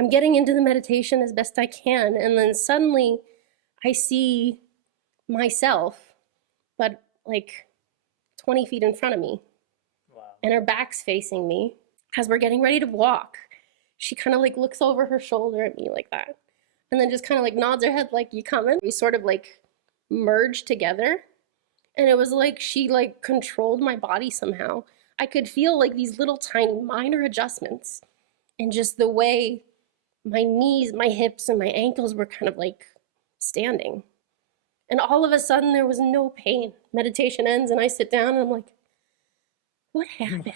I'm getting into the meditation as best I can. And then suddenly I see myself, but like 20 feet in front of me. Wow. And her back's facing me. As we're getting ready to walk, she kind of like looks over her shoulder at me like that. And then just kind of like nods her head like, you coming? We sort of like merged together. And it was like she like controlled my body somehow. I could feel like these little tiny minor adjustments and just the way my knees, my hips, and my ankles were kind of like standing. And all of a sudden there was no pain. Meditation ends and I sit down and I'm like, what happened?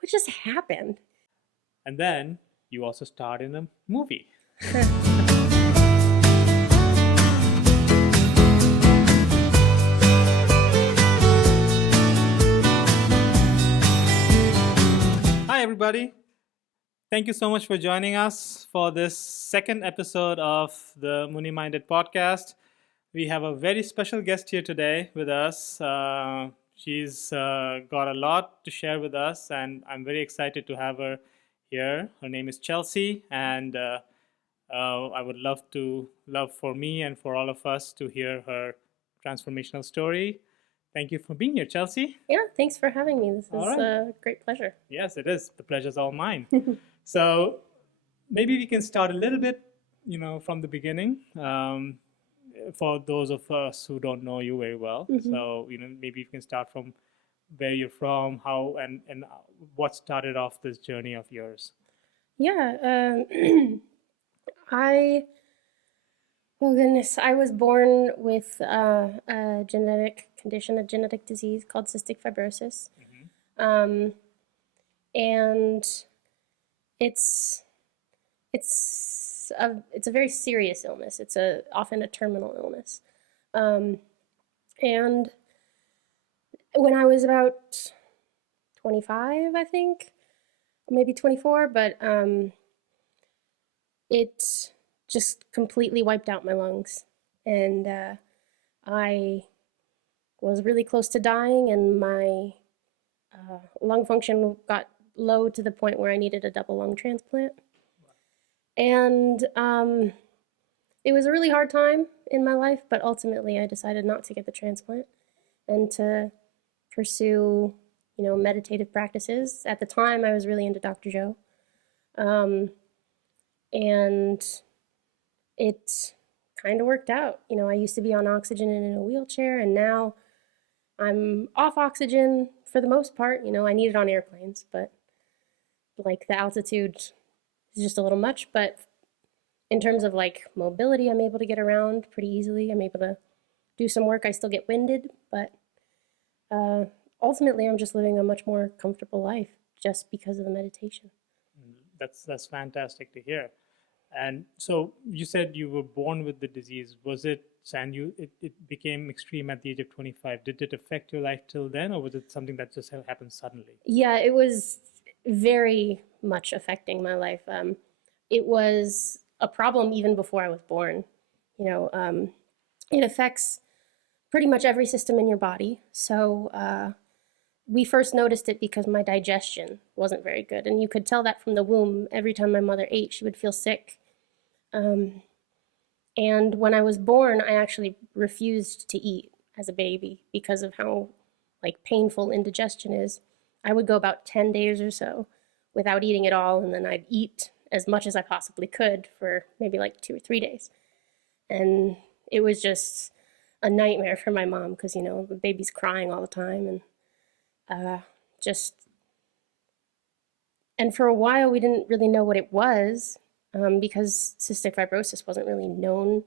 What just happened? And then you also starred in a movie. Hi, everybody. Thank you so much for joining us for this second episode of the MuniMinded Podcast. We have a very special guest here today with us. She's got a lot to share with us, and I'm very excited to have her here. Her name is Chelsea, and I would love for me and for all of us to hear her transformational story. Thank you for being here, Chelsea. Yeah, thanks for having me. This is All right. a great pleasure. Yes, it is. The pleasure's all mine. So maybe we can start a little bit, from the beginning. For those of us who don't know you very well. Mhm. So, maybe you can start from where you're from, how and what started off this journey of yours. Yeah, I was born with a genetic condition, a genetic disease called cystic fibrosis. Mm-hmm. And it's a very serious illness. It's often a terminal illness. And when I was about 25, I think, maybe 24, but it just completely wiped out my lungs. And I was really close to dying, and my lung function got low to the point where I needed a double lung transplant. And it was a really hard time in my life, but ultimately I decided not to get the transplant and to pursue, meditative practices. At the time, I was really into Dr. Joe. And it kind of worked out. I used to be on oxygen and in a wheelchair, and now I'm off oxygen for the most part. I need it on airplanes, but like the altitude is just a little much. But in terms of like mobility, I'm able to get around pretty easily. I'm able to do some work. I still get winded, but ultimately I'm just living a much more comfortable life just because of the meditation. That's fantastic to hear. And so you said you were born with the disease. Was it, and it became extreme at the age of 25. Did it affect your life till then, or was it something that just happened suddenly? Yeah, it was very much affecting my life. It was a problem even before I was born. It affects pretty much every system in your body. So we first noticed it because my digestion wasn't very good. And you could tell that from the womb. Every time my mother ate, she would feel sick. And when I was born, I actually refused to eat as a baby because of how painful indigestion is. I would go about 10 days or so without eating at all, and then I'd eat as much as I possibly could for maybe 2 or 3 days. And it was just a nightmare for my mom because, the baby's crying all the time, and and for a while we didn't really know what it was because cystic fibrosis wasn't really known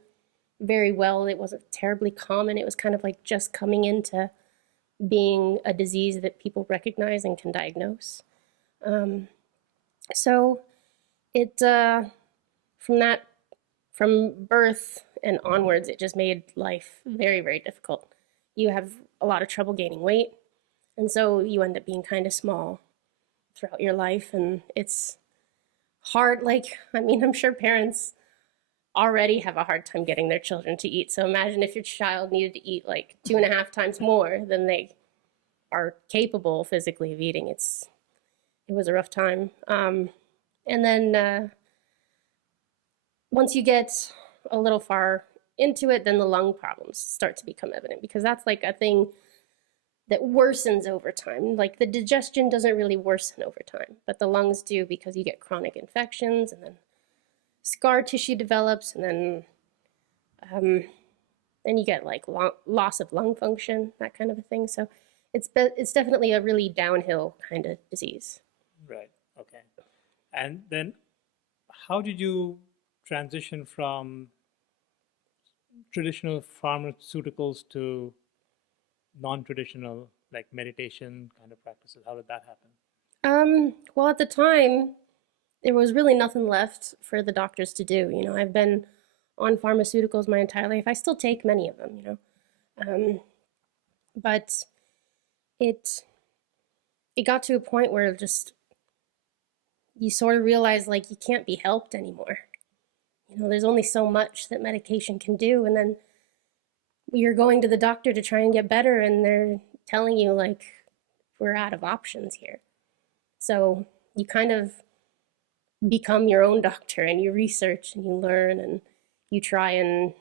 very well. It wasn't terribly common. It was kind of just coming into being a disease that people recognize and can diagnose. So it from birth and onwards, it just made life very, very difficult. You have a lot of trouble gaining weight, and so you end up being kind of small throughout your life, and it's hard. I'm sure parents already have a hard time getting their children to eat. So imagine if your child needed to eat 2.5 times more than they are capable physically of eating. It was a rough time. And then once you get a little far into it, then the lung problems start to become evident, because that's like a thing that worsens over time. Like the digestion doesn't really worsen over time, but the lungs do, because you get chronic infections, and then scar tissue develops, and then you get like loss of lung function, that kind of a thing. So it's definitely a really downhill kind of disease. Right. Okay. And then how did you transition from traditional pharmaceuticals to non-traditional, like meditation kind of practices? How did that happen? Well, at the time, there was really nothing left for the doctors to do. You know, I've been on pharmaceuticals my entire life. I still take many of them, you know. But it got to a point where just you sort of realize like you can't be helped anymore. You know, there's only so much that medication can do, and then you're going to the doctor to try and get better, and they're telling you like, we're out of options here. So you kind of become your own doctor, and you research and you learn, and you try and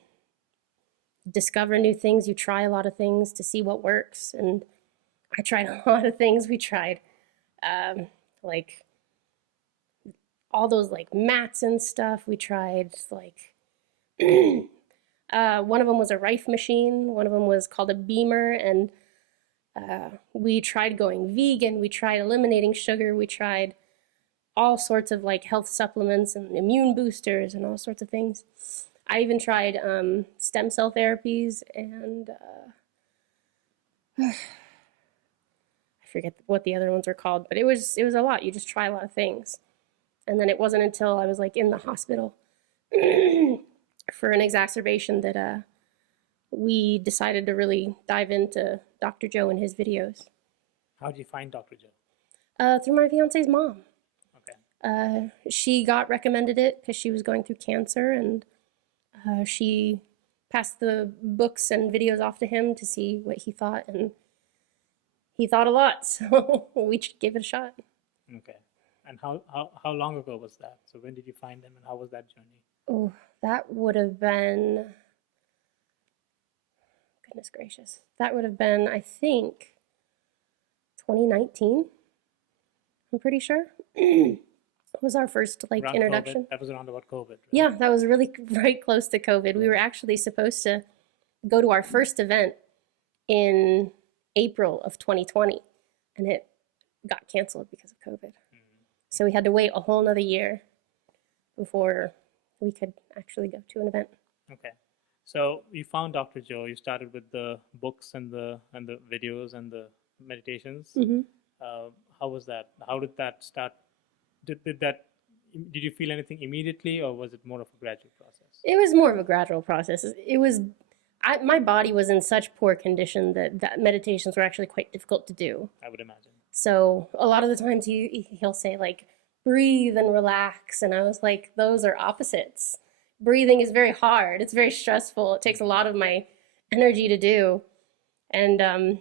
discover new things. You try a lot of things to see what works, and I tried a lot of things. We tried like all those like mats and stuff. We tried like one of them was a Rife machine, one of them was called a Beamer, and we tried going vegan, we tried eliminating sugar, we tried all sorts of like health supplements and immune boosters and all sorts of things. I even tried stem cell therapies, and I forget what the other ones are called, but it was a lot. You just try a lot of things. And then it wasn't until I was like in the hospital for an exacerbation that we decided to really dive into Dr. Joe and his videos. How did you find Dr. Joe? Through my fiance's mom. Okay. She got recommended it because she was going through cancer, and she passed the books and videos off to him to see what he thought, and he thought a lot, so we gave it a shot. Okay. And how long ago was that? So when did you find them, and how was that journey? Oh, that would have been, goodness gracious, that would have been, I think, 2019. I'm pretty sure. It was our first like Around introduction. COVID. That was around about COVID. Right? Yeah, that was really right close to COVID. We were actually supposed to go to our first event in April of 2020, and it got canceled because of COVID. So we had to wait a whole nother year before we could actually go to an event. Okay. So you found Dr. Joe. You started with the books and the videos and the meditations. Mm-hmm. How was that? How did that start? Did you feel anything immediately, or was it more of a gradual process? It was more of a gradual process. My body was in such poor condition that meditations were actually quite difficult to do. I would imagine. So a lot of the times he'll say like, breathe and relax. And I was like, those are opposites. Breathing is very hard. It's very stressful. It takes a lot of my energy to do. And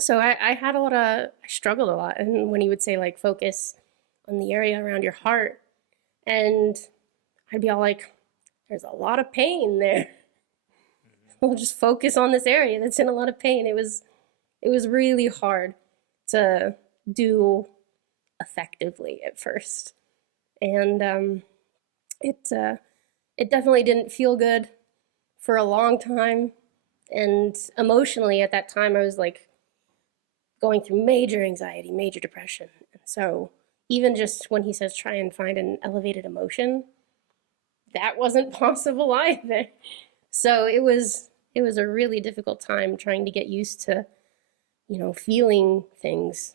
so I struggled a lot. And when he would say like, focus on the area around your heart, and I'd be all like, there's a lot of pain there. We'll just focus on this area that's in a lot of pain. It was really hard to do effectively at first, and it definitely didn't feel good for a long time, and emotionally at that time I was like going through major anxiety, major depression. And so even just when he says try and find an elevated emotion, that wasn't possible either. So it was a really difficult time trying to get used to, feeling things.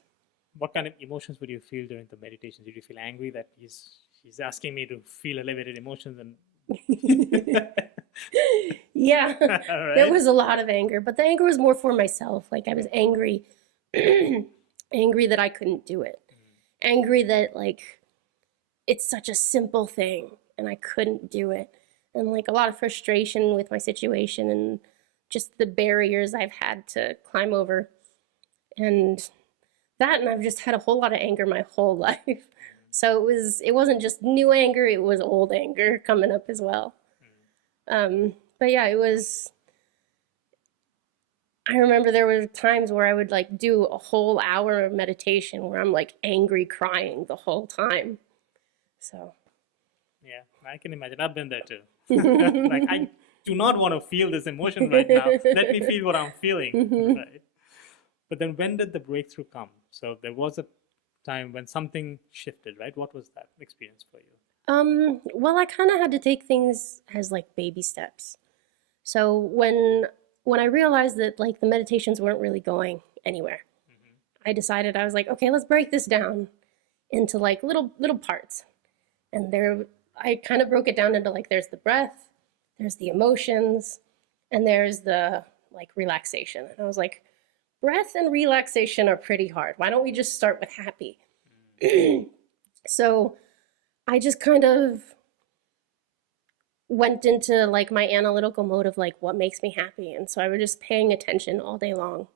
What kind of emotions would you feel during the meditation? Did you feel angry that he's asking me to feel elevated emotions? And Yeah, right. There was a lot of anger, but the anger was more for myself. Like I was angry, angry that I couldn't do it. Angry that like it's such a simple thing and I couldn't do it. And like a lot of frustration with my situation and just the barriers I've had to climb over. And I've just had a whole lot of anger my whole life. So it wasn't just new anger, it was old anger coming up as well. But yeah, I remember there were times where I would like do a whole hour of meditation where I'm like angry crying the whole time. So Yeah, I can imagine. I've been there too. Like, I do not want to feel this emotion right now. Let me feel what I'm feeling. Right? But then when did the breakthrough come? So there was a time when something shifted, right? What was that experience for you? Well, I kind of had to take things as like baby steps. So when I realized that like the meditations weren't really going anywhere, I decided, I was like, okay, let's break this down into like little parts. And I kind of broke it down into like, there's the breath, there's the emotions, and there's the like relaxation. And I was like, breath and relaxation are pretty hard. Why don't we just start with happy? So I just kind of went into like my analytical mode of like what makes me happy. And so I was just paying attention all day long,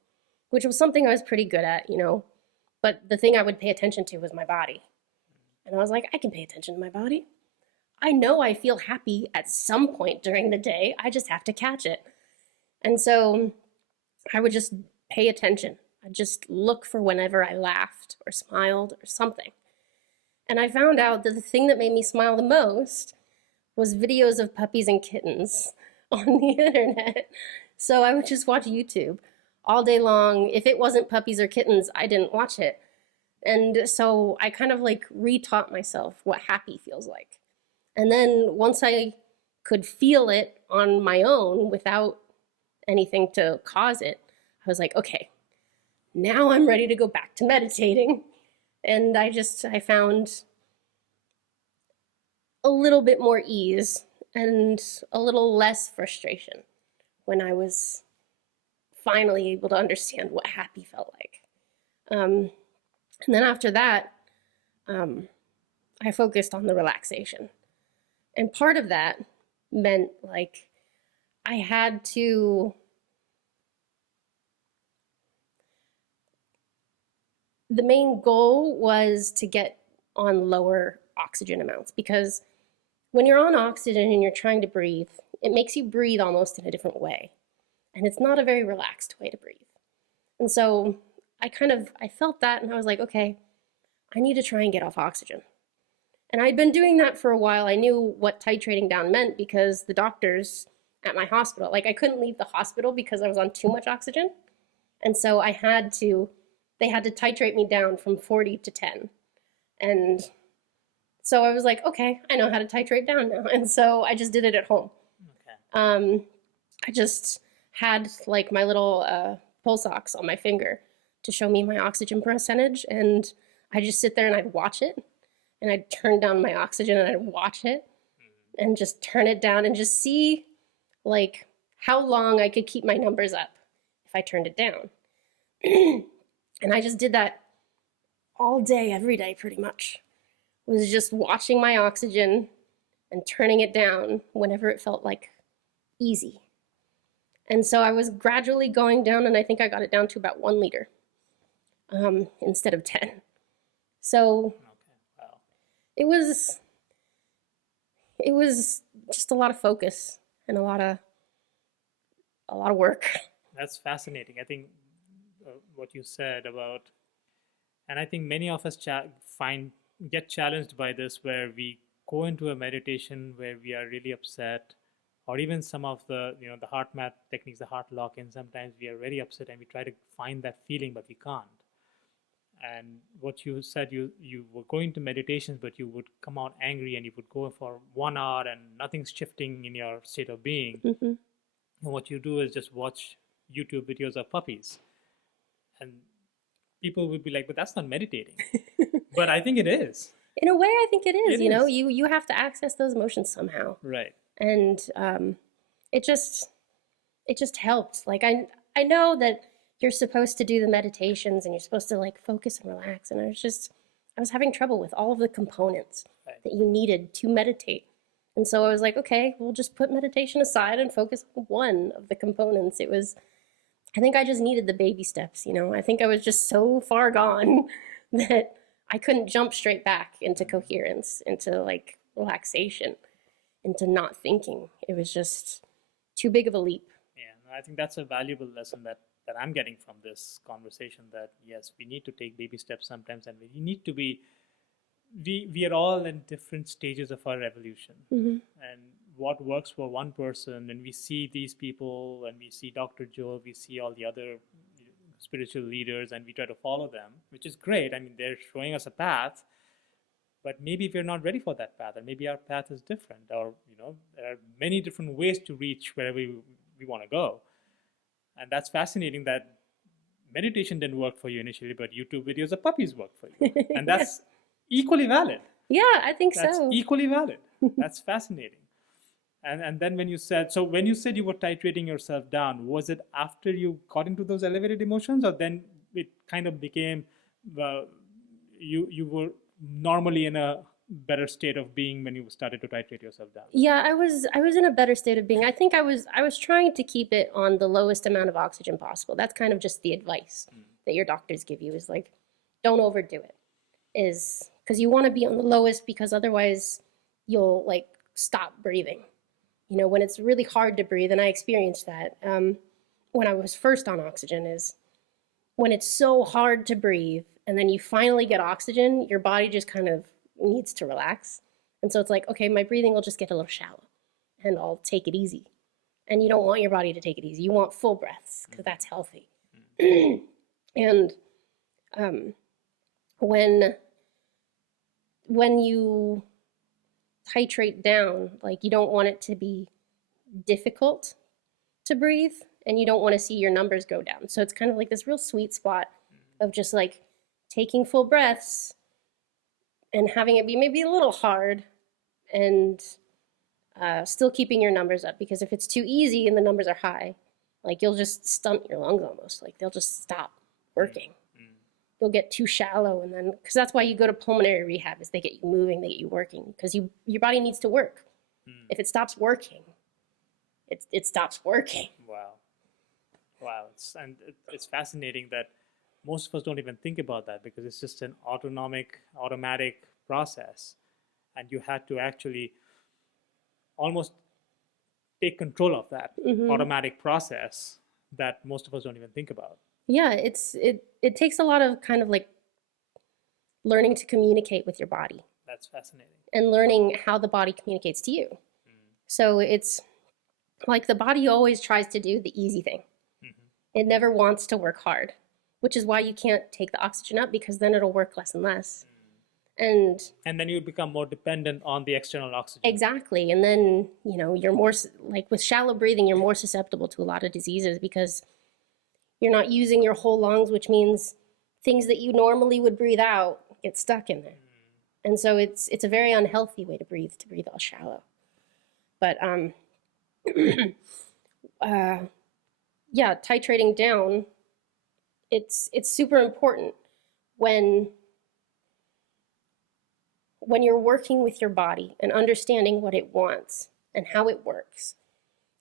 which was something I was pretty good at, but the thing I would pay attention to was my body. And I was like, I can pay attention to my body. I know I feel happy at some point during the day. I just have to catch it. And so I would just pay attention. I'd just look for whenever I laughed or smiled or something. And I found out that the thing that made me smile the most was videos of puppies and kittens on the internet. So I would just watch YouTube all day long. If it wasn't puppies or kittens, I didn't watch it. And so I kind of like retaught myself what happy feels like. And then once I could feel it on my own without anything to cause it, I was like, okay, now I'm ready to go back to meditating. And I found a little bit more ease and a little less frustration when I was finally able to understand what happy felt like. And then after that, I focused on the relaxation. And part of that meant like I had to, the main goal was to get on lower oxygen amounts, because when you're on oxygen and you're trying to breathe, it makes you breathe almost in a different way. And it's not a very relaxed way to breathe. And so I felt that, and I was like, okay, I need to try and get off oxygen. And I'd been doing that for a while. I knew what titrating down meant because the doctors at my hospital, like I couldn't leave the hospital because I was on too much oxygen. And so they had to titrate me down from 40 to 10. And so I was like, okay, I know how to titrate down now. And so I just did it at home. Okay. I just had like my little pulse ox on my finger to show me my oxygen percentage. And I just sit there and I'd watch it. And I'd turn down my oxygen and I'd watch it and just turn it down and just see like how long I could keep my numbers up if I turned it down. And I just did that all day, every day, pretty much. Was just watching my oxygen and turning it down whenever it felt like easy. And so I was gradually going down, and I think I got it down to about 1 liter instead of 10. So it was just a lot of focus and a lot of work. That's fascinating. I think what you said about, and I think many of us get challenged by this, where we go into a meditation where we are really upset, or even some of the the heart math techniques, the heart lock-in. Sometimes we are very upset and we try to find that feeling, but we can't. And what you said, you were going to meditations, but you would come out angry, and you would go for 1 hour and nothing's shifting in your state of being. Mm-hmm. And what you do is just watch YouTube videos of puppies. And people would be like, but that's not meditating. But I think it is. In a way, I think it is. You have to access those emotions somehow. Right. And it just helped. Like I know that you're supposed to do the meditations and you're supposed to like focus and relax. And I was having trouble with all of the components that you needed to meditate. And so I was like, okay, we'll just put meditation aside and focus on one of the components. I think I just needed the baby steps, I think I was just so far gone that I couldn't jump straight back into coherence, into like relaxation, into not thinking. It was just too big of a leap. Yeah, I think that's a valuable lesson that I'm getting from this conversation, that yes, we need to take baby steps sometimes, and we need to be, we are all in different stages of our evolution. And what works for one person, and we see these people, and we see Dr. Joe, we see all the other spiritual leaders, and we try to follow them, which is great. I mean, they're showing us a path, but maybe we're not ready for that path, or maybe our path is different, or there are many different ways to reach wherever we want to go. And that's fascinating that meditation didn't work for you initially, but YouTube videos of puppies work for you. And that's equally valid. Yeah, I think That's so. equally valid. That's fascinating. And then when you said you were titrating yourself down, was it after you got into those elevated emotions, or then it kind of became you were normally in a better state of being when you started to titrate yourself down? Yeah, I was in a better state of being. I think I was trying to keep it on the lowest amount of oxygen possible. That's kind of just the advice that your doctors give you, is like, don't overdo it. Is because you want to be on the lowest, because otherwise you'll like stop breathing. When it's really hard to breathe, and I experienced that when I was first on oxygen, is when it's so hard to breathe and then you finally get oxygen, your body just kind of needs to relax. And so it's like, okay, my breathing will just get a little shallow and I'll take it easy. And you don't want your body to take it easy. You want full breaths, because that's healthy. And when you titrate down, like, you don't want it to be difficult to breathe, and you don't want to see your numbers go down. So it's kind of like this real sweet spot of just like taking full breaths and having it be maybe a little hard, and still keeping your numbers up. Because if it's too easy and the numbers are high, like, you'll just stunt your lungs almost. Like, they'll just stop working. You'll get too shallow, and then, because that's why you go to pulmonary rehab, is they get you moving, they get you working, because your body needs to work. If it stops working, it stops working. Wow. It's fascinating that most of us don't even think about that, because it's just an automatic process, and you had to actually almost take control of that automatic process that most of us don't even think about. Yeah, it takes a lot of kind of like learning to communicate with your body. That's fascinating. And learning how the body communicates to you. So it's like the body always tries to do the easy thing. It never wants to work hard, which is why you can't take the oxygen up, because then it'll work less and less. And then you become more dependent on the external oxygen. Exactly. And then, you're more, like, with shallow breathing, you're more susceptible to a lot of diseases, because you're not using your whole lungs, which means things that you normally would breathe out get stuck in there. And so it's a very unhealthy way to breathe all shallow. But yeah, titrating down, it's super important when you're working with your body and understanding what it wants and how it works.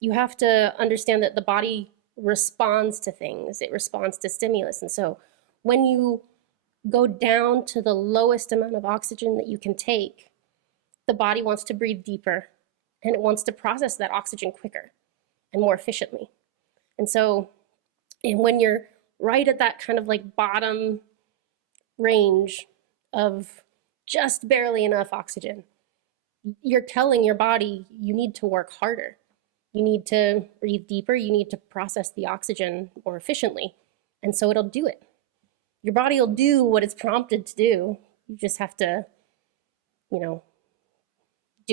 You have to understand that the body responds to things. It responds to stimulus. And so when you go down to the lowest amount of oxygen that you can take, the body wants to breathe deeper, and it wants to process that oxygen quicker and more efficiently. And so, when you're right at that kind of like bottom range of just barely enough oxygen, you're telling your body you need to work harder. You need to breathe deeper. You need to process the oxygen more efficiently. And so it'll do it. Your body will do what it's prompted to do. You just have to, do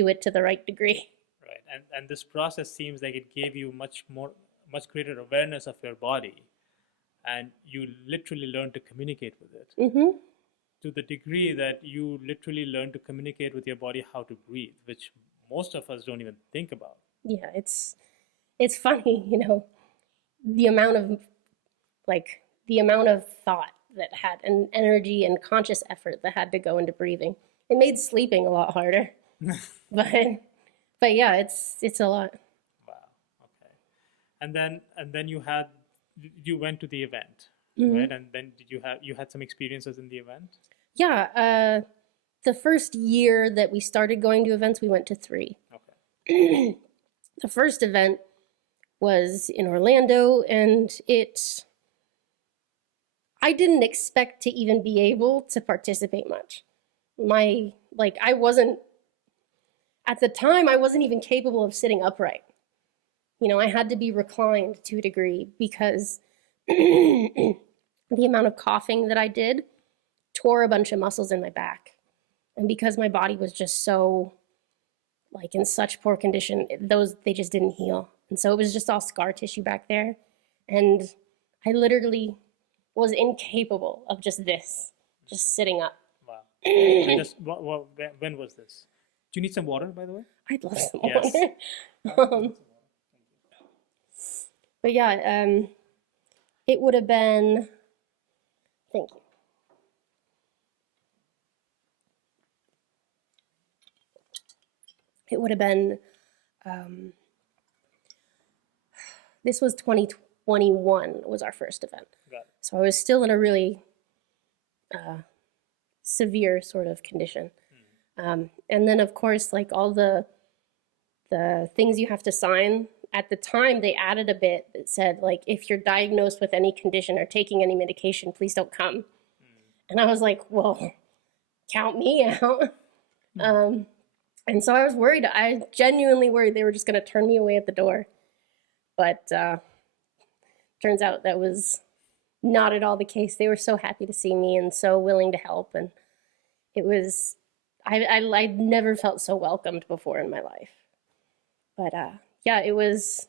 it to the right degree. Right. And this process seems like it gave you much greater awareness of your body. And you literally learn to communicate with it. To the degree that you literally learn to communicate with your body how to breathe, which most of us don't even think about. Yeah, it's funny, the amount of thought that had, and energy and conscious effort that had to go into breathing. It made sleeping a lot harder. but yeah, it's a lot. Wow. Okay. And then you went to the event, right? And then you had some experiences in the event? Yeah, the first year that we started going to events, we went to 3. Okay. The first event was in Orlando, and I didn't expect to even be able to participate much. At the time, I wasn't even capable of sitting upright. I had to be reclined to a degree because the amount of coughing that I did tore a bunch of muscles in my back. And because my body was just so, in such poor condition, they just didn't heal. And so it was just all scar tissue back there. And I literally was incapable of just sitting up. Wow. When was this? Do you need some water, by the way? I'd love some Yes. water. But yeah, it would have been, thank you. It would have been, this was 2021 was our first event. Got it. So I was still in a really severe sort of condition. And then, of course, all the things you have to sign, at the time, they added a bit that said, if you're diagnosed with any condition or taking any medication, please don't come. And I was like, well, count me out. And so I was worried. I genuinely worried they were just going to turn me away at the door. But turns out that was not at all the case. They were so happy to see me and so willing to help. And it was, I'd never felt so welcomed before in my life. But yeah, it was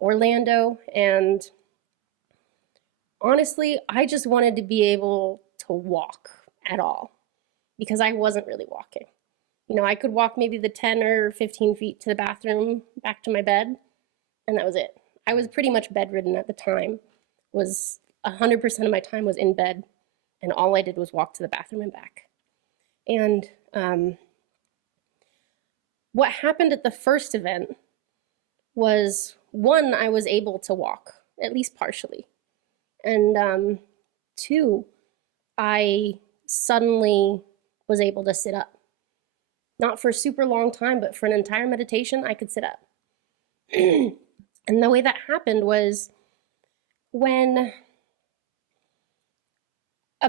Orlando. And honestly, I just wanted to be able to walk at all because I wasn't really walking. I could walk maybe the 10 or 15 feet to the bathroom, back to my bed, and that was it. I was pretty much bedridden at the time. 100% of my time was in bed, and all I did was walk to the bathroom and back. And what happened at the first event was, one, I was able to walk, at least partially. And 2, I suddenly was able to sit up. Not for a super long time, but for an entire meditation, I could sit up. And the way that happened was when I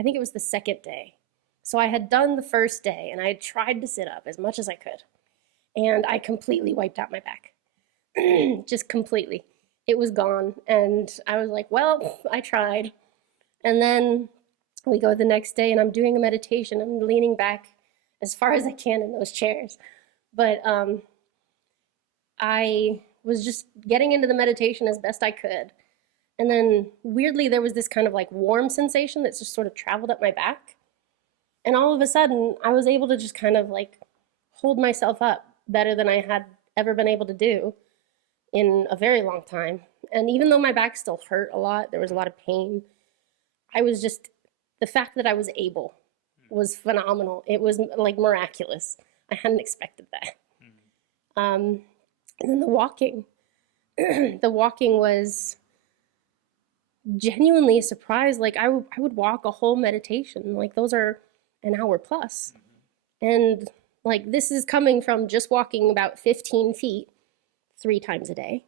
think it was the second day. So I had done the first day and I had tried to sit up as much as I could. And I completely wiped out my back. Just completely. It was gone. And I was like, well, I tried. And then we go the next day and I'm doing a meditation. I'm leaning back as far as I can in those chairs. But I was just getting into the meditation as best I could. And then weirdly, there was this kind of warm sensation that just sort of traveled up my back. And all of a sudden, I was able to just kind of hold myself up better than I had ever been able to do in a very long time. And even though my back still hurt a lot, there was a lot of pain, the fact that I was able was phenomenal. It was miraculous. I hadn't expected that. And then the walking. The walking was genuinely a surprise. I would walk a whole meditation. Those are an hour plus. And this is coming from just walking about 15 feet 3 times a day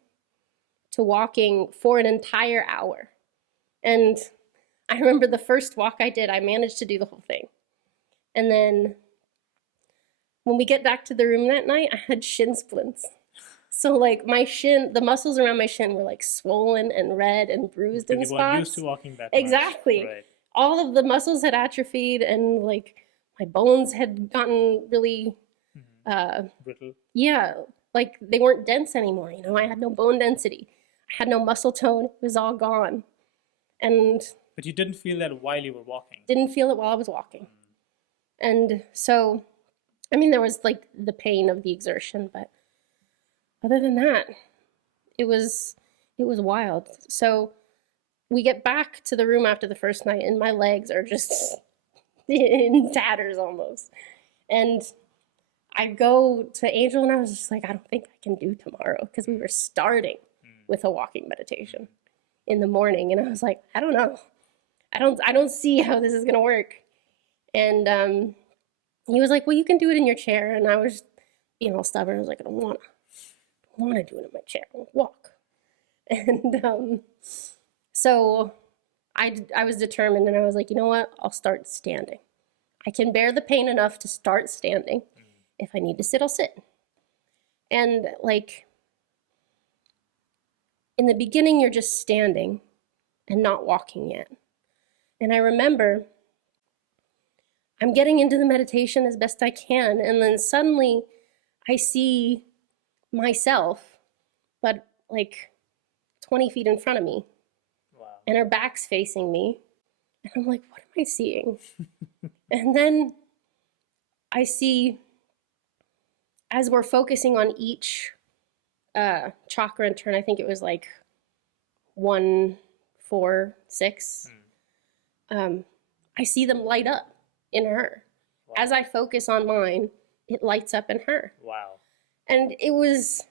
to walking for an entire hour. And I remember the first walk I did, I managed to do the whole thing. And then when we get back to the room that night, I had shin splints. So my shin, the muscles around my shin were swollen and red and bruised in spots. You weren't used to walking back. Exactly. Right. All of the muscles had atrophied and my bones had gotten really brittle. Yeah, they weren't dense anymore. I had no bone density. I had no muscle tone. It was all gone. But you didn't feel that while you were walking? Didn't feel it while I was walking. And so, there was the pain of the exertion, but other than that, it was wild. So we get back to the room after the first night and my legs are just in tatters almost. And I go to Angel and I was just I don't think I can do tomorrow because we were starting with a walking meditation in the morning. And I was I don't know. I don't see how this is gonna work. And he was like, well, you can do it in your chair. And I was being all stubborn. I was like, I don't wanna do it in my chair. I'll walk. And so I was determined, and I was like, you know what? I'll start standing. I can bear the pain enough to start standing. If I need to sit, I'll sit. And like, in the beginning, you're just standing and not walking yet. And I remember I'm getting into the meditation as best I can, and then suddenly I see myself, but like 20 feet in front of me. Wow. And her back's facing me. And I'm like, what am I seeing? And then I see, as we're focusing on each chakra in turn, I think it was like 1, 4, 6. I see them light up in her. Wow. As I focus on mine, it lights up in her. Wow. And it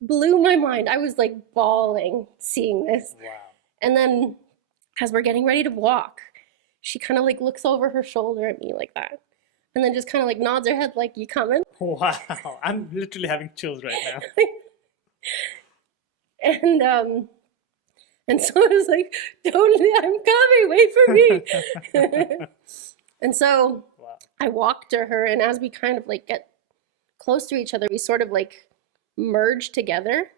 blew my mind. I was like bawling seeing this. Wow. And then as we're getting ready to walk, she kind of like looks over her shoulder at me like that. And then just kind of like nods her head like, you coming? Wow. I'm literally having chills right now. And so I was like, totally, I'm coming, wait for me. And so Wow. I walked to her, and as we kind of like get close to each other, we sort of like merged together.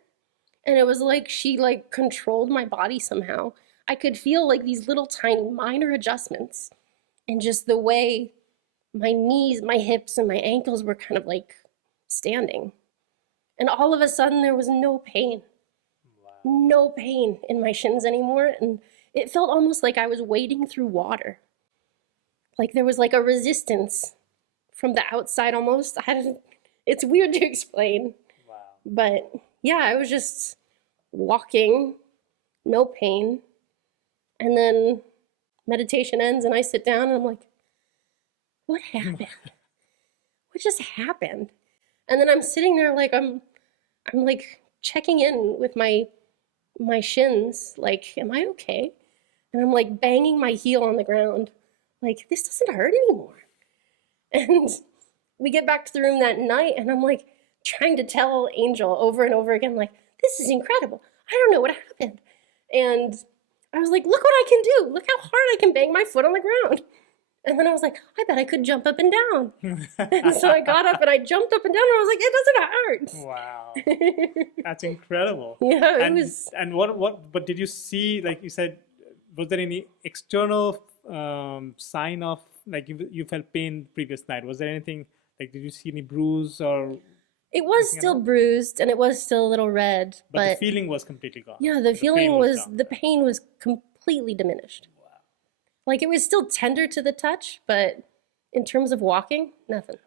And it was like she like controlled my body somehow. I could feel like these little tiny minor adjustments and just the way my knees, my hips, and my ankles were kind of like standing. And all of a sudden there was no pain. Wow. No pain in my shins anymore. And it felt almost like I was wading through water. Like there was like a resistance from the outside almost. It's weird to explain. Wow. But yeah, I was just walking, no pain. And then meditation ends and I sit down and I'm like, what happened? What just happened? And then I'm sitting there like I'm like checking in with my shins, like, am I okay? And I'm like banging my heel on the ground, like, this doesn't hurt anymore. And we get back to the room that night and I'm like trying to tell Angel over and over again, like, this is incredible. I don't know what happened. And I was like, look what I can do. Look how hard I can bang my foot on the ground. And then I was like, I bet I could jump up and down. And so I got up and I jumped up and down and I was like, it doesn't hurt. Wow. That's incredible. Yeah, and, it was. And but did you see, like you said, was there any external sign of, like you felt pain the previous night? Was there anything, like did you see any bruise or? It was still bruised and it was still a little red. But the feeling was completely gone. Yeah, the feeling was, gone. the pain was completely diminished. Wow. Like it was still tender to the touch, but in terms of walking, nothing.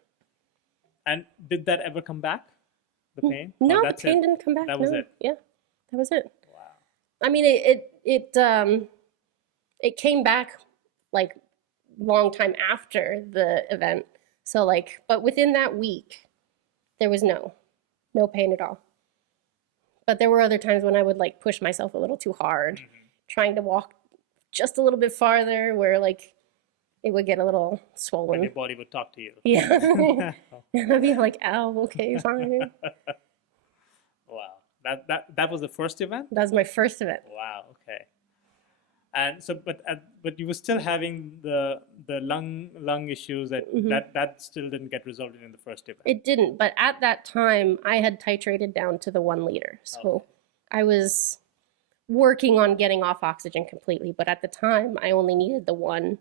And did that ever come back? The pain? No, Oh, the pain didn't come back. That was no. it? Yeah, that was it. Wow. I mean, it came back like long time after the event. So like, but within that week, there was no pain at all. But there were other times when I would like push myself a little too hard, trying to walk just a little bit farther where like it would get a little swollen. And your body would talk to you. Yeah. And I'd be like, ow, okay, fine. Wow. That was the first event? That was my first event. Wow, okay. And so, but you were still having the lung issues that still didn't get resolved in the first event. It didn't, but at that time I had titrated down to the 1 liter. So Okay. I was working on getting off oxygen completely, but at the time I only needed the 1.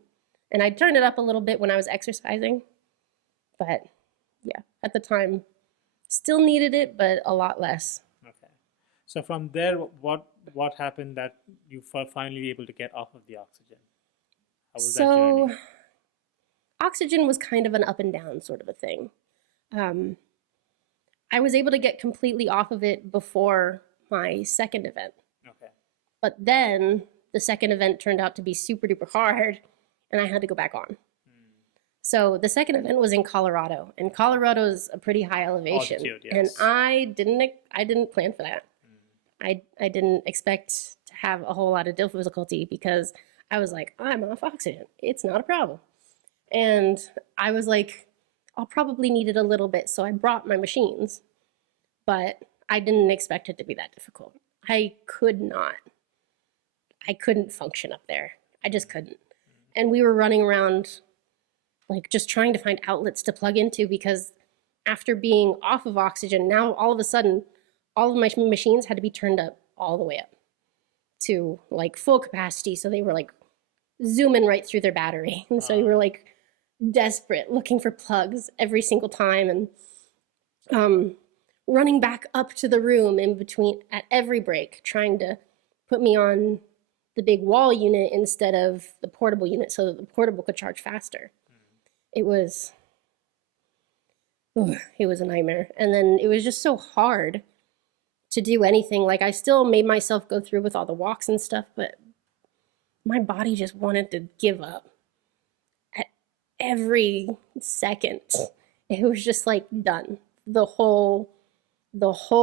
And I turned it up a little bit when I was exercising. But yeah, at the time still needed it, but a lot less. Okay. So from there, what happened that you were finally able to get off of the oxygen? How was that journey? Oxygen was kind of an up and down sort of a thing. I was able to get completely off of it before my second event. Okay. But then the second event turned out to be super duper hard and I had to go back on. So the second event was in Colorado, and Colorado is a pretty high elevation. Altitude, yes. And I didn't plan for that. I didn't expect to have a whole lot of difficulty because I was like, I'm off oxygen. It's not a problem. And I was like, I'll probably need it a little bit. So I brought my machines, but I didn't expect it to be that difficult. I couldn't function up there. I just couldn't. And we were running around like just trying to find outlets to plug into, because after being off of oxygen, now all of a sudden, all of my machines had to be turned up all the way up to like full capacity. So they were like zooming right through their battery. And so we were like desperate, looking for plugs every single time, and running back up to the room in between at every break, trying to put me on the big wall unit instead of the portable unit so that the portable could charge faster. It was a nightmare. And then it was just so hard to do anything. Like, I still made myself go through with all the walks and stuff, but my body just wanted to give up at every second. It was just like done. The whole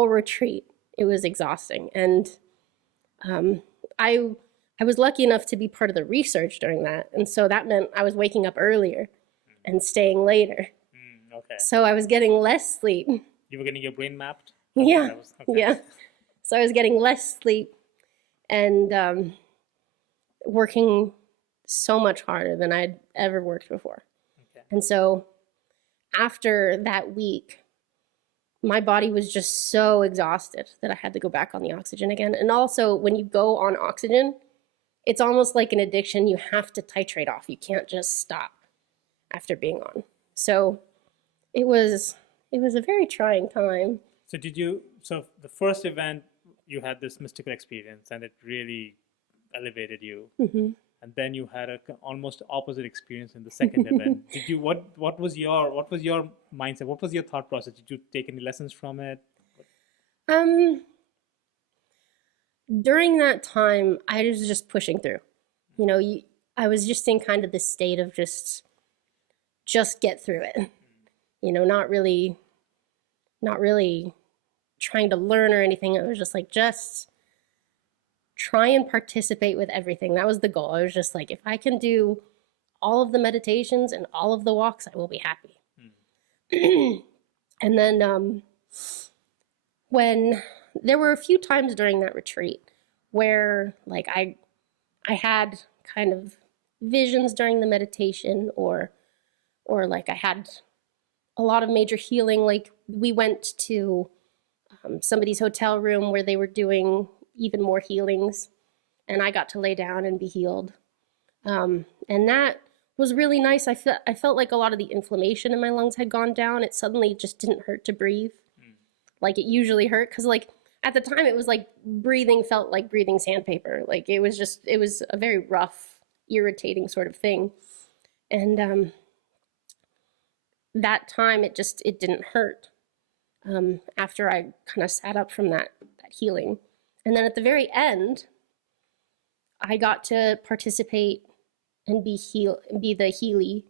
retreat, it was exhausting. And I was lucky enough to be part of the research during that. And so that meant I was waking up earlier and staying later. Okay. So I was getting less sleep. You were getting your brain mapped? Yeah. Okay. Yeah. So I was getting less sleep and working so much harder than I'd ever worked before. Okay. And so after that week, my body was just so exhausted that I had to go back on the oxygen again. And also, when you go on oxygen, it's almost like an addiction. You have to titrate off. You can't just stop after being on. So it was a very trying time. So the first event, you had this mystical experience and it really elevated you. Mm-hmm. And then you had a almost opposite experience in the second event. What was your mindset? What was your thought process? Did you take any lessons from it? During that time, I was just pushing through. You know, I was just in kind of this state of just get through it. You know, not really trying to learn or anything. It was just like, just try and participate with everything. That was the goal. I was just like, if I can do all of the meditations and all of the walks, I will be happy. And then when there were a few times during that retreat where like I had kind of visions during the meditation, or like I had a lot of major healing. Like, we went to somebody's hotel room where they were doing even more healings, and I got to lay down and be healed. And that was really nice. I felt like a lot of the inflammation in my lungs had gone down. It suddenly just didn't hurt to breathe like it usually hurt. Because like at the time it was like breathing felt like breathing sandpaper. Like it was a very rough, irritating sort of thing. And that time it didn't hurt after I kind of sat up from that healing. And then at the very end, I got to participate and be the Healy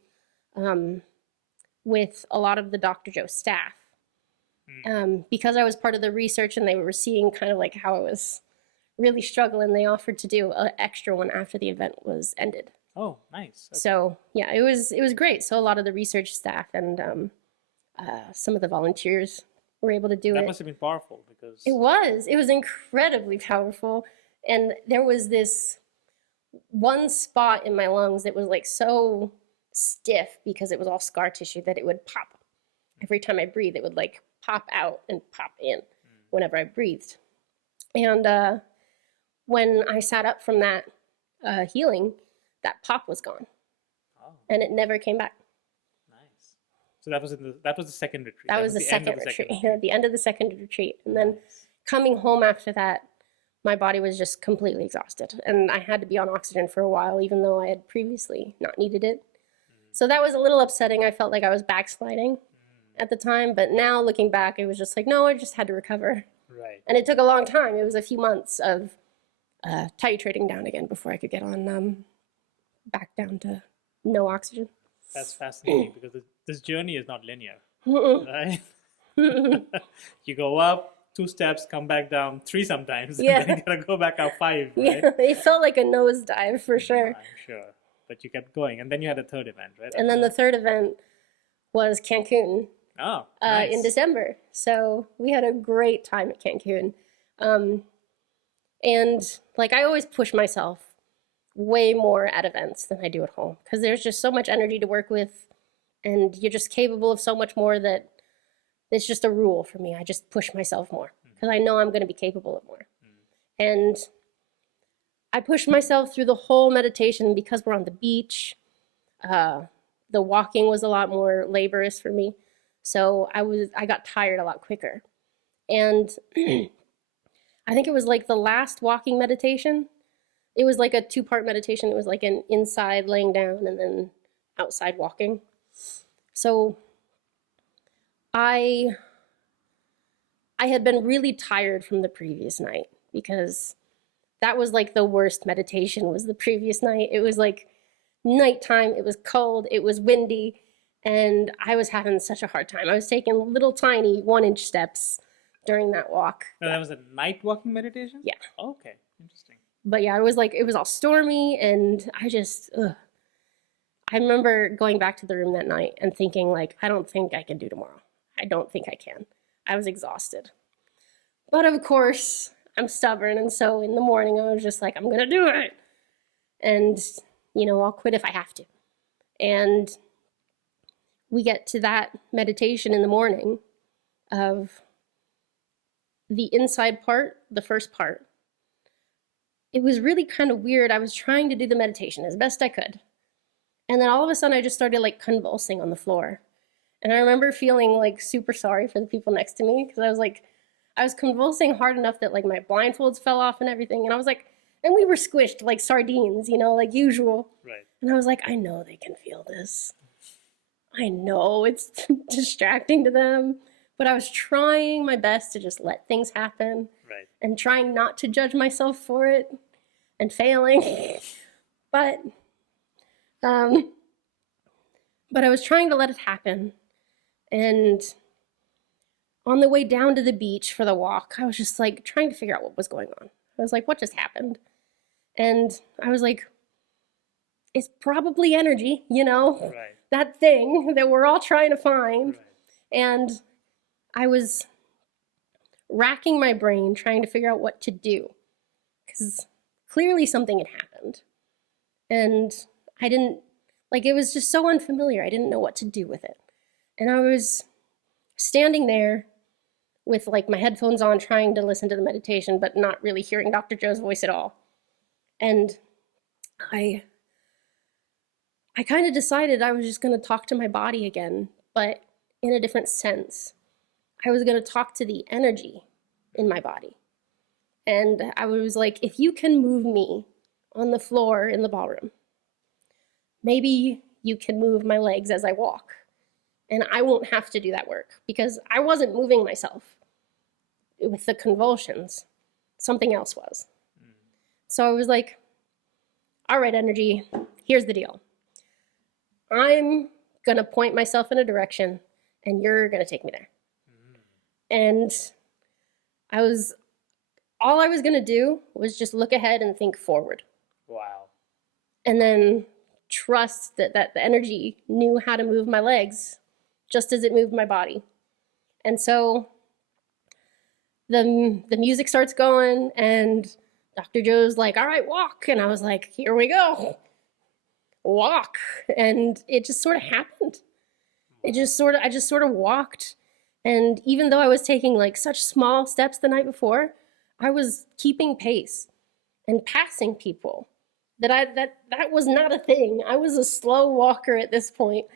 with a lot of the Dr. Joe staff. Because I was part of the research and they were seeing kind of like how I was really struggling, they offered to do an extra one after the event was ended. Oh, nice. Okay. So yeah, it was great. So a lot of the research staff and some of the volunteers were able to do it. That must have been powerful because it was incredibly powerful. And there was this one spot in my lungs that was like so stiff because it was all scar tissue that it would pop every time I breathed. It would like pop out and pop in whenever I breathed. And when I sat up from that healing, that pop was gone. Oh. And it never came back. Nice. So that was the second retreat. That was the second retreat. Yeah, the end of the second retreat. And then coming home after that, my body was just completely exhausted. And I had to be on oxygen for a while, even though I had previously not needed it. So that was a little upsetting. I felt like I was backsliding at the time. But now looking back, it was just like, no, I just had to recover. Right. And it took a long time. It was a few months of titrating down again before I could get on back down to no oxygen. That's fascinating because this journey is not linear, right? You go up, 2 steps, come back down 3 sometimes, Yeah. and then you gotta go back up 5, right? Yeah, it felt like a nosedive for sure. I'm sure. But you kept going. And then you had a third event, right? And then the third event was Cancun Oh, nice. in December. So we had a great time at Cancun. And like I always push myself way more at events than I do at home because there's just so much energy to work with and you're just capable of so much more that it's just a rule for me. I just push myself more because I know I'm going to be capable of more. And I pushed myself through the whole meditation because we're on the beach. The walking was a lot more laborious for me. So I got tired a lot quicker. And I think it was like the last walking meditation. It was like a 2-part meditation. It was like an inside laying down and then outside walking. So I had been really tired from the previous night because that was like the worst meditation was the previous night. It was like nighttime. It was cold. It was windy. And I was having such a hard time. I was taking little tiny 1-inch steps during that walk. And that was a night walking meditation? Yeah. Okay, interesting. But yeah, it was all stormy and I remember going back to the room that night and thinking like, I don't think I can do tomorrow. I don't think I can. I was exhausted. But of course, I'm stubborn. And so in the morning, I was just like, I'm going to do it. And, I'll quit if I have to. And we get to that meditation in the morning of the inside part, the first part. It was really kind of weird. I was trying to do the meditation as best I could. And then all of a sudden I just started like convulsing on the floor. And I remember feeling like super sorry for the people next to me because I was convulsing hard enough that like my blindfolds fell off and everything. And I was like, and we were squished like sardines, like usual. Right. And I was like, I know they can feel this. I know it's distracting to them. But I was trying my best to just let things happen. Right. And trying not to judge myself for it and failing. But I was trying to let it happen. And on the way down to the beach for the walk, I was just like trying to figure out what was going on. I was like, what just happened? And I was like, it's probably energy, Right. that thing that we're all trying to find. Right. And I was racking my brain trying to figure out what to do because clearly something had happened. And I didn't, it was just so unfamiliar. I didn't know what to do with it. And I was standing there with my headphones on trying to listen to the meditation, but not really hearing Dr. Joe's voice at all. And I kind of decided I was just going to talk to my body again, but in a different sense. I was going to talk to the energy in my body. And I was like, if you can move me on the floor in the ballroom, maybe you can move my legs as I walk. And I won't have to do that work because I wasn't moving myself with the convulsions. Something else was. So I was like, all right, energy, here's the deal. I'm going to point myself in a direction and you're going to take me there. And all I was going to do was just look ahead and think forward. Wow. And then trust that the energy knew how to move my legs just as it moved my body. And so the music starts going and Dr. Joe's like, all right, walk. And I was like, here we go. Walk. And it just sort of happened. I just sort of walked. And even though I was taking such small steps the night before, I was keeping pace and passing people. That was not a thing. I was a slow walker at this point.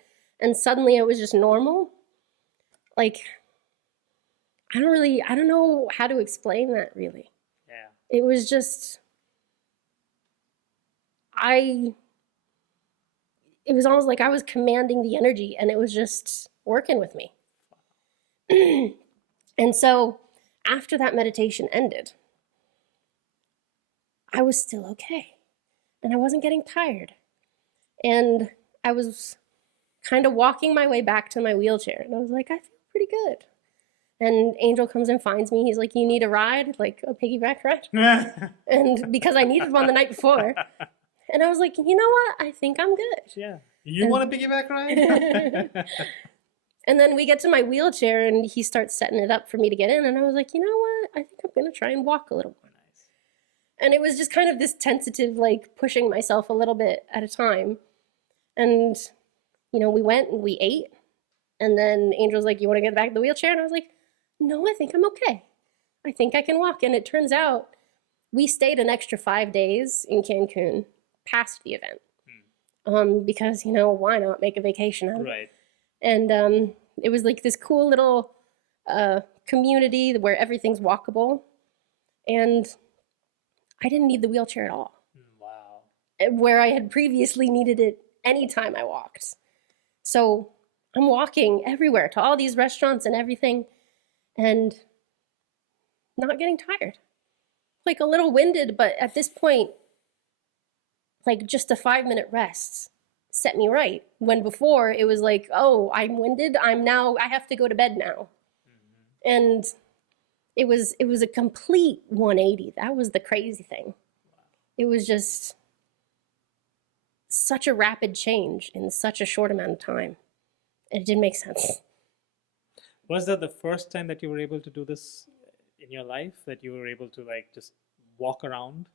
And suddenly it was just normal. I don't know how to explain that really. Yeah. It was just, it was almost like I was commanding the energy and it was just working with me. And so after that meditation ended, I was still okay. And I wasn't getting tired. And I was kind of walking my way back to my wheelchair. And I was like, I feel pretty good. And Angel comes and finds me. He's like, "You need a ride, like a piggyback ride?" And because I needed one the night before. And I was like, "You know what? I think I'm good." Yeah. You want a piggyback ride? And then we get to my wheelchair and he starts setting it up for me to get in. And I was like, "You know what? I think I'm going to try and walk a little more." Nice. And it was just kind of this tentative, like pushing myself a little bit at a time. And, we went and we ate. And then Angel's like, "You want to get back in the wheelchair?" And I was like, "No, I think I'm okay. I think I can walk." And it turns out we stayed an extra 5 days in Cancun past the event. Because, why not make a vacation out of it? Right. And it was like this cool little community where everything's walkable. And I didn't need the wheelchair at all. Wow. Where I had previously needed it anytime I walked. So I'm walking everywhere to all these restaurants and everything and not getting tired. Like a little winded, but at this point, like just a 5-minute rest set me right. When before it was like, "Oh, I'm winded. I have to go to bed now." Mm-hmm. And it was a complete 180. That was the crazy thing. Wow. It was just such a rapid change in such a short amount of time. And it didn't make sense. Was that the first time that you were able to do this in your life? That you were able to like just walk around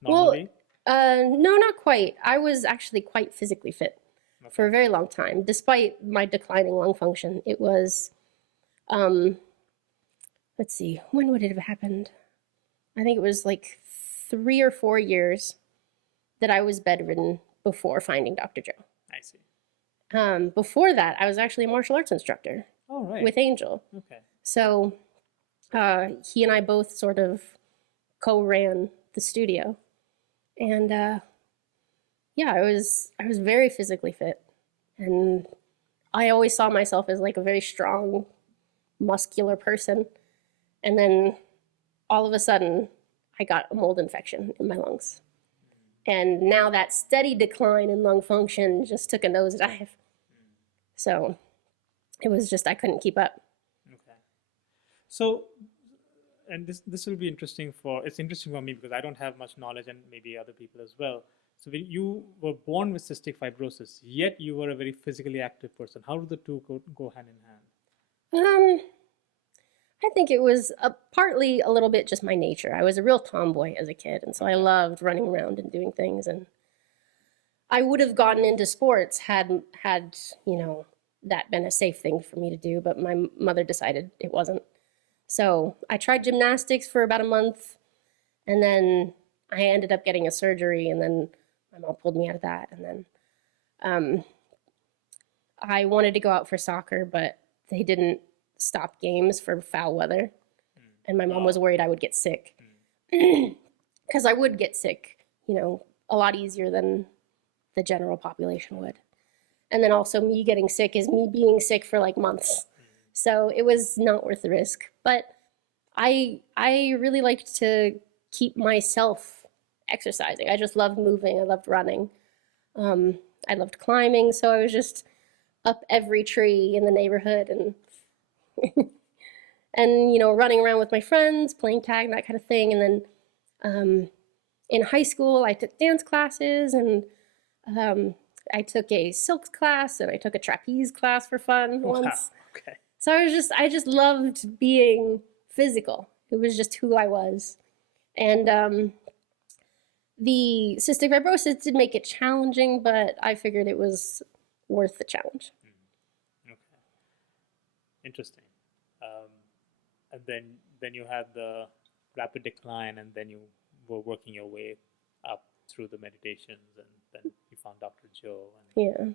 normally? Well, no, not quite. I was actually quite physically fit for a very long time, despite my declining lung function. It was, let's see, when would it have happened? I think it was like 3 or 4 years that I was bedridden before finding Dr. Joe. I see. Before that, I was actually a martial arts instructor. Oh, right. With Angel. Okay. So he and I both sort of co-ran the studio. And yeah, I was very physically fit. And I always saw myself as like a very strong, muscular person. And then all of a sudden, I got a mold infection in my lungs. And now that steady decline in lung function just took a nosedive. So it was just, I couldn't keep up. Okay. So, and this will be interesting it's interesting for me because I don't have much knowledge and maybe other people as well. So when you were born with cystic fibrosis, yet you were a very physically active person. How do the two go hand in hand? I think it was partly a little bit just my nature. I was a real tomboy as a kid, and so I loved running around and doing things. And I would have gotten into sports had that been a safe thing for me to do, but my mother decided it wasn't. So I tried gymnastics for about a month, and then I ended up getting a surgery, and then my mom pulled me out of that. And then I wanted to go out for soccer, but they didn't stop games for foul weather. And my mom was worried I would get sick. Because I would get sick, a lot easier than the general population would. And then also me getting sick is me being sick for like months. So it was not worth the risk. But I really liked to keep myself exercising. I just loved moving. I loved running. I loved climbing. So I was just up every tree in the neighborhood and and running around with my friends, playing tag, that kind of thing. And then in high school, I took dance classes, and I took a silks class, and I took a trapeze class for fun once. Wow. Okay. So I just loved being physical. It was just who I was. And the cystic fibrosis did make it challenging, but I figured it was worth the challenge. Okay. Interesting. And then you had the rapid decline, and then you were working your way up through the meditations, and then you found Dr. Joe. Yeah.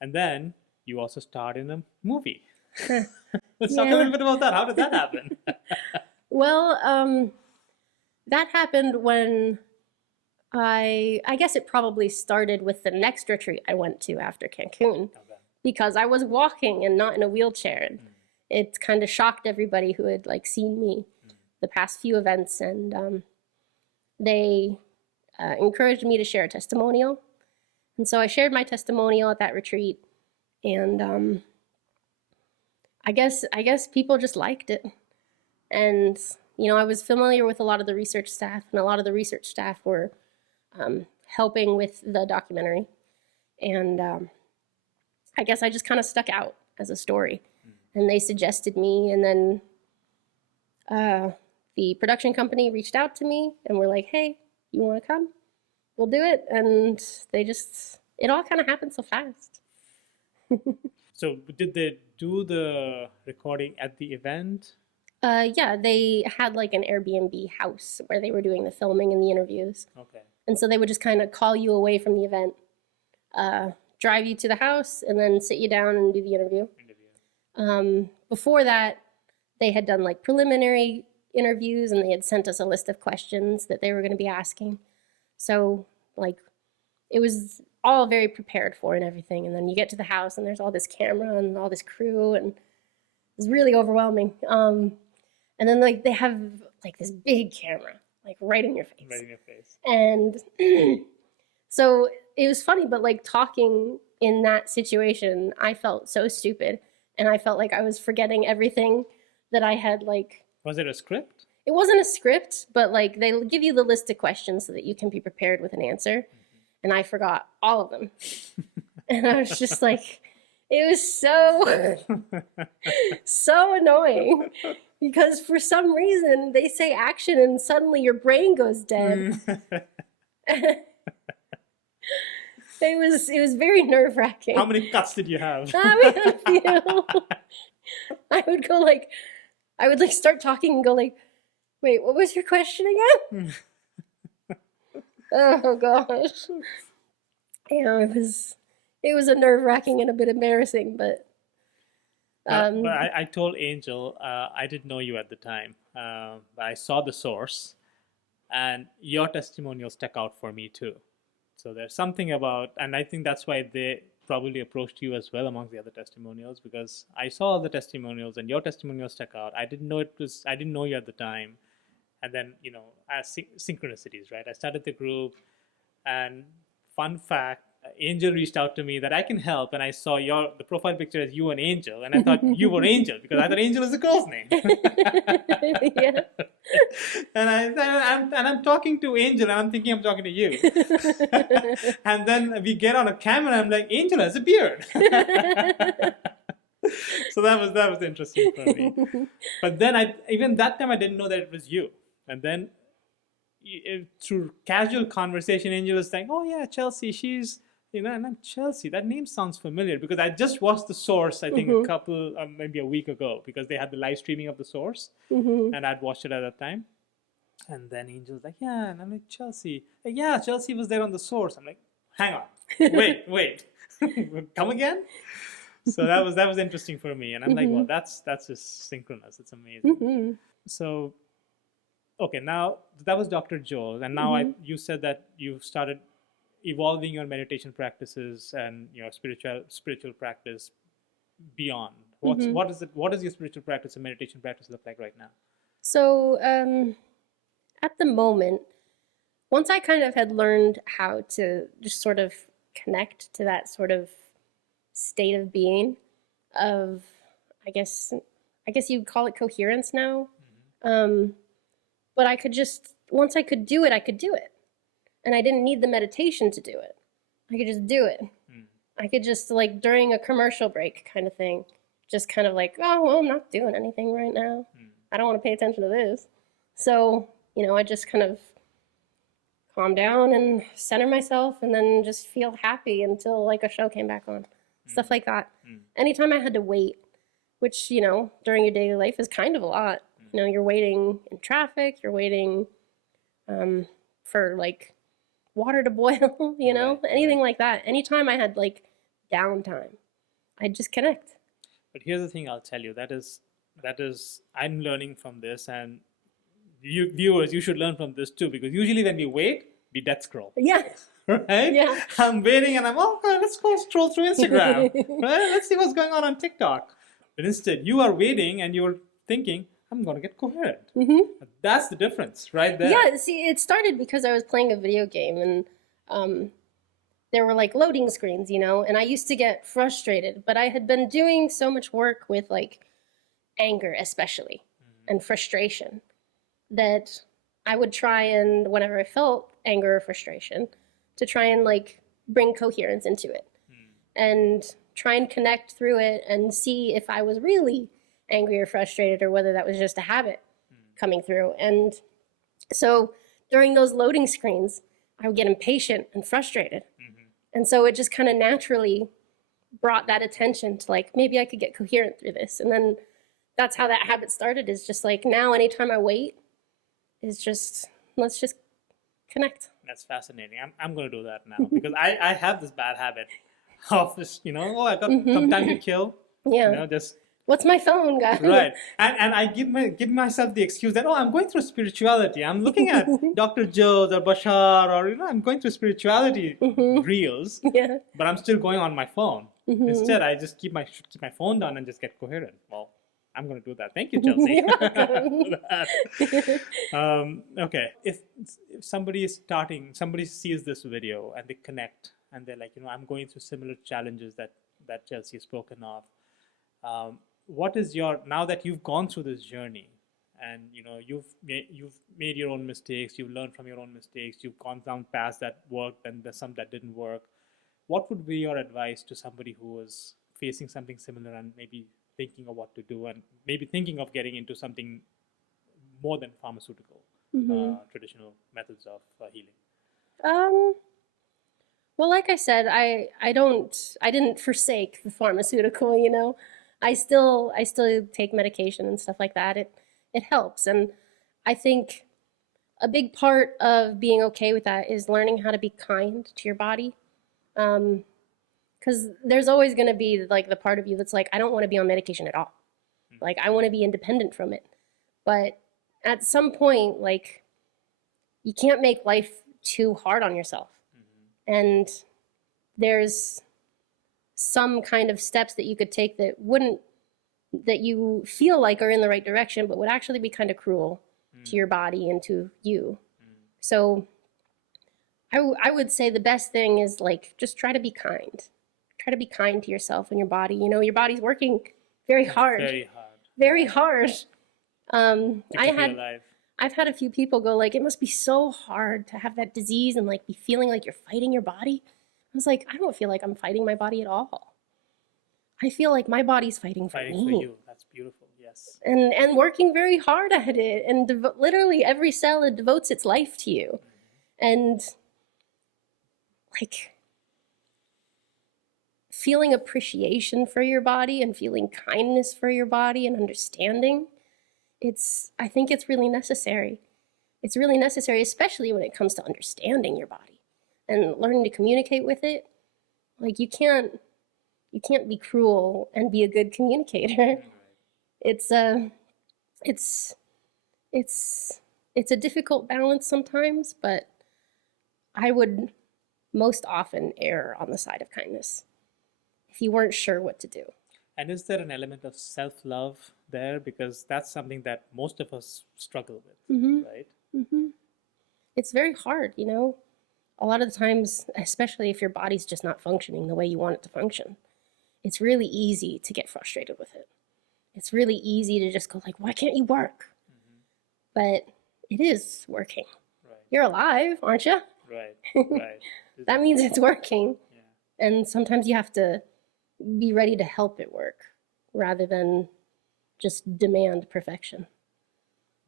And then you also starred in a movie. Let's talk a little bit about that. How did that happen? Well, that happened when I guess it probably started with the next retreat I went to after Cancun, because I was walking and not in a wheelchair. It kind of shocked everybody who had seen me the past few events, and they encouraged me to share a testimonial. And so I shared my testimonial at that retreat, and I guess people just liked it. And, I was familiar with a lot of the research staff, and a lot of the research staff were helping with the documentary. And I guess I just kind of stuck out as a story. And they suggested me, and then the production company reached out to me and were like, hey, you want to come? We'll do it. And it all kind of happened so fast. So did they do the recording at the event? Yeah, they had like an Airbnb house where they were doing the filming and the interviews. Okay. And so they would just kind of call you away from the event, drive you to the house, and then sit you down and do the interview. Before that, they had done like preliminary interviews, and they had sent us a list of questions that they were going to be asking. So like it was all very prepared for and everything. And then you get to the house and there's all this camera and all this crew, and it's really overwhelming. And then like they have like this big camera like right in your face. Right in your face. And so it was funny, but like talking in that situation, I felt so stupid, and I felt like I was forgetting everything that I had like. Was it a script? It wasn't a script, but like they give you the list of questions so that you can be prepared with an answer. Mm-hmm. And I forgot all of them. And I was just like, it was so annoying, because for some reason they say action and suddenly your brain goes dead. It was very nerve-wracking. How many cuts did you have? I would go like, I would like start talking and go like, wait, what was your question again? Oh gosh. It was a nerve-wracking and a bit embarrassing, but but I told Angel, I didn't know you at the time, but I saw the source, and your testimonial stuck out for me too. So there's something about, and I think that's why they probably approached you as well amongst the other testimonials, because I saw the testimonials and your testimonial stuck out. I didn't know you at the time. And then, as synchronicities, right? I started the group, and fun fact, Angel reached out to me that I can help, and I saw the profile picture as you and Angel, and I thought you were Angel, because I thought Angel is a girl's name. Yeah. And I'm talking to Angel, and I'm thinking I'm talking to you. And then we get on a camera, and I'm like, Angel has a beard. So that was interesting for me. But then even that time I didn't know that it was you. And then through casual conversation, Angel was saying, oh yeah, Chelsea, she's, and I'm Chelsea. That name sounds familiar, because I just watched the source, I think maybe a week ago, because they had the live streaming of the source, and I'd watched it at that time. And then Angel's like, yeah, and I'm like, Chelsea. Like, yeah, Chelsea was there on the source. I'm like, hang on, wait, come again? So that was interesting for me, and I'm like, well, that's just synchronous. It's amazing. So, okay, now that was Dr. Joel, and now you said that you started evolving your meditation practices and your spiritual practice beyond. What does your spiritual practice and meditation practice look like right now? So at the moment, once I kind of had learned how to just sort of connect to that sort of state of being of, I guess you'd call it coherence now. But I could just, once I could do it, I could do it. And I didn't need the meditation to do it. I could just do it. I could just, like, during a commercial break kind of thing, just kind of like, oh, well, I'm not doing anything right now. I don't want to pay attention to this. So, I just kind of calm down and center myself, and then just feel happy until, like, a show came back on. Stuff like that. Anytime I had to wait, which, during your daily life is kind of a lot. You're waiting in traffic, you're waiting for, like, water to boil, anything like that. Anytime I had, like, downtime, I'd just connect. But here's the thing I'll tell you, that is I'm learning from this, and you viewers, you should learn from this too, because usually when we wait, we death scroll. Yeah. Right? Yeah. I'm waiting, and I'm, let's go scroll through Instagram. Right? Let's see what's going on TikTok. But instead, you are waiting, and you're thinking, I'm going to get coherent. That's the difference right there. Yeah, see, it started because I was playing a video game, and there were, like, loading screens, and I used to get frustrated. But I had been doing so much work with, like, anger especially, and frustration, that I would try and, whenever I felt anger or frustration, to try and like bring coherence into it and try and connect through it and see if I was really angry or frustrated or whether that was just a habit coming through. And so during those loading screens, I would get impatient and frustrated. And so it just kind of naturally brought that attention to like, maybe I could get coherent through this. And then that's how that habit started, is just like, now anytime I wait, is just, let's just connect. That's fascinating. I'm going to do that now, because I have this bad habit of this, oh, I got some time to kill. Yeah. Just what's my phone, guys? right. And I give myself the excuse that, oh, I'm going through spirituality. I'm looking at Dr. Joe's or Bashar, or I'm going through spirituality reels. Yeah. But I'm still going on my phone. Instead, I just keep my phone down and just get coherent. Well, I'm going to do that. Thank you, Chelsea. Okay. If somebody sees this video and they connect and they're like, I'm going through similar challenges that Chelsea has spoken of. What is now that you've gone through this journey and you've made your own mistakes, you've learned from your own mistakes, you've gone down paths that worked and there's some that didn't work, what would be your advice to somebody who was facing something similar and maybe thinking of what to do and maybe thinking of getting into something more than pharmaceutical, traditional methods of healing? Well, like I said, I didn't forsake the pharmaceutical, I still take medication and stuff like that. It helps. And I think a big part of being okay with that is learning how to be kind to your body. Because there's always going to be like the part of you that's like, I don't want to be on medication at all. Like, I want to be independent from it. But at some point, like, you can't make life too hard on yourself. And there's some kind of steps that you could take that you feel like are in the right direction, but would actually be kind of cruel to your body and to you. So I would say the best thing is like, just try to be kind. Try to be kind to yourself and your body. Your body's working very hard. Very hard. I've had a few people go like, it must be so hard to have that disease and like be feeling like you're fighting your body. I was like, I don't feel like I'm fighting my body at all. I feel like my body's fighting for me. Fighting for you. That's beautiful. Yes. And working very hard at it. And literally every cell, it devotes its life to you. And like feeling appreciation for your body and feeling kindness for your body and understanding, I think it's really necessary. It's really necessary, especially when it comes to understanding your body and learning to communicate with it. Like, you can't be cruel and be a good communicator. It's a difficult balance sometimes, but I would most often err on the side of kindness if you weren't sure what to do. And is there an element of self-love there? Because that's something that most of us struggle with, right? It's very hard, A lot of the times, especially if your body's just not functioning the way you want it to function, it's really easy to get frustrated with it. It's really easy to just go like, why can't you work? But it is working. Right. You're alive, aren't you? Right. That means it's working. Yeah. And sometimes you have to be ready to help it work rather than just demand perfection.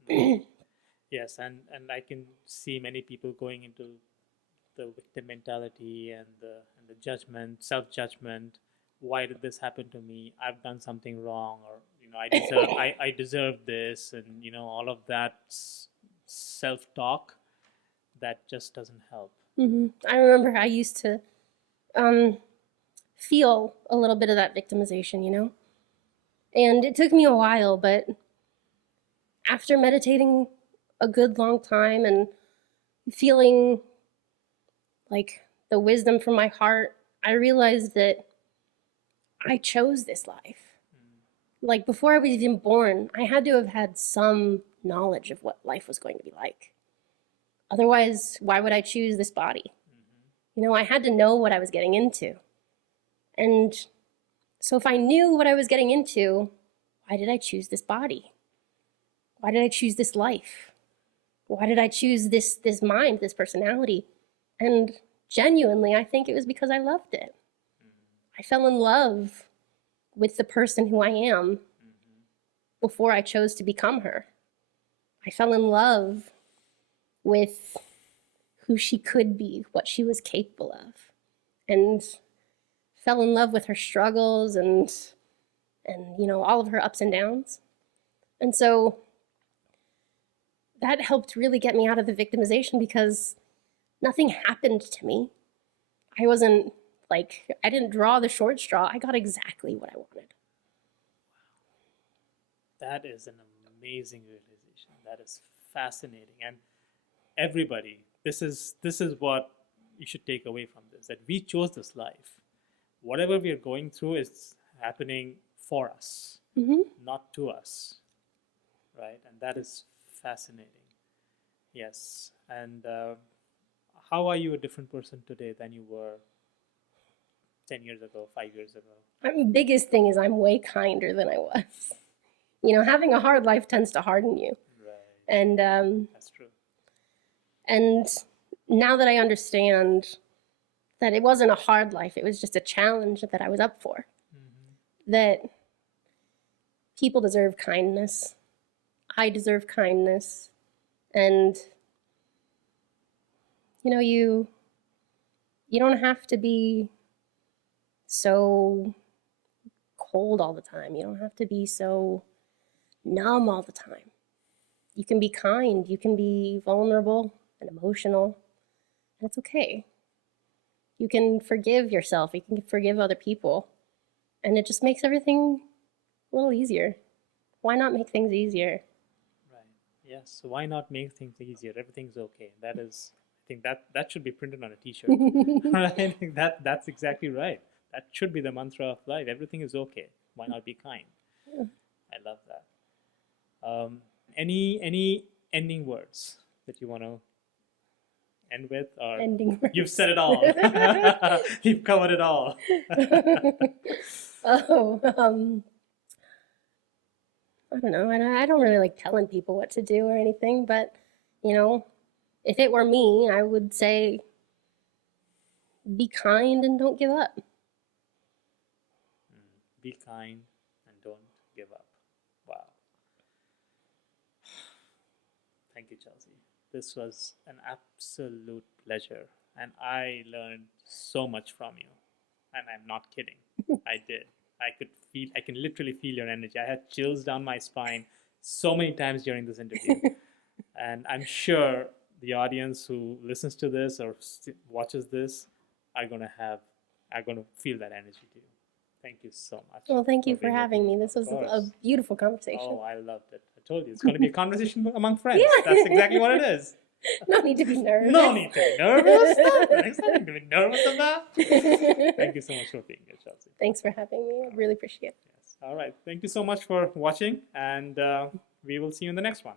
Yes, and I can see many people going into the victim mentality and the judgment, self-judgment. Why did this happen to me? I've done something wrong, or I deserve this, and all of that self-talk that just doesn't help. I remember I used to feel a little bit of that victimization, and it took me a while, but after meditating a good long time and feeling like the wisdom from my heart, I realized that I chose this life. Like, before I was even born, I had to have had some knowledge of what life was going to be like. Otherwise, why would I choose this body? I had to know what I was getting into. And so if I knew what I was getting into, why did I choose this body? Why did I choose this life? Why did I choose this mind, this personality? And genuinely, I think it was because I loved it. I fell in love with the person who I am before I chose to become her. I fell in love with who she could be, what she was capable of, and fell in love with her struggles and all of her ups and downs. And so that helped really get me out of the victimization, because nothing happened to me. I didn't draw the short straw. I got exactly what I wanted. That is an amazing realization. That is fascinating. And everybody, this is what you should take away from this, that we chose this life. Whatever we are going through is happening for us, not to us, right? And that is fascinating. Yes. And how are you a different person today than you were 10 years ago, 5 years ago? The biggest thing is I'm way kinder than I was. Having a hard life tends to harden you. Right. And that's true. And now that I understand that it wasn't a hard life, it was just a challenge that I was up for, that people deserve kindness. I deserve kindness. And, you don't have to be so cold all the time. You don't have to be so numb all the time. You can be kind. You can be vulnerable and emotional. And it's okay. You can forgive yourself. You can forgive other people. And it just makes everything a little easier. Why not make things easier? Right. Yes. So why not make things easier? Everything's okay. That is, I think that should be printed on a t-shirt. I think that's exactly right. That should be the mantra of life. Everything is okay. Why not be kind? Yeah. I love that. Any ending words that you want to end with? Or Ending words. You've said it all. You've covered it all. I don't know. I don't really like telling people what to do or anything, but, if it were me, I would say be kind and don't give up. Be kind and don't give up. Wow. Thank you, Chelsea. This was an absolute pleasure, and I learned so much from you. And I'm not kidding. I did. I can literally feel your energy. I had chills down my spine so many times during this interview. And I'm sure the audience who listens to this or watches this are going to feel that energy too. Thank you so much. Well, thank you for having me. This was a beautiful conversation. Oh, I loved it. I told you, it's going to be a conversation among friends. Yeah. That's exactly what it is. No need to be nervous. No need to be nervous. There's nothing to be nervous about. Thank you so much for being here, Chelsea. Thanks for having me. I really appreciate it. Yes. All right. Thank you so much for watching, and we will see you in the next one.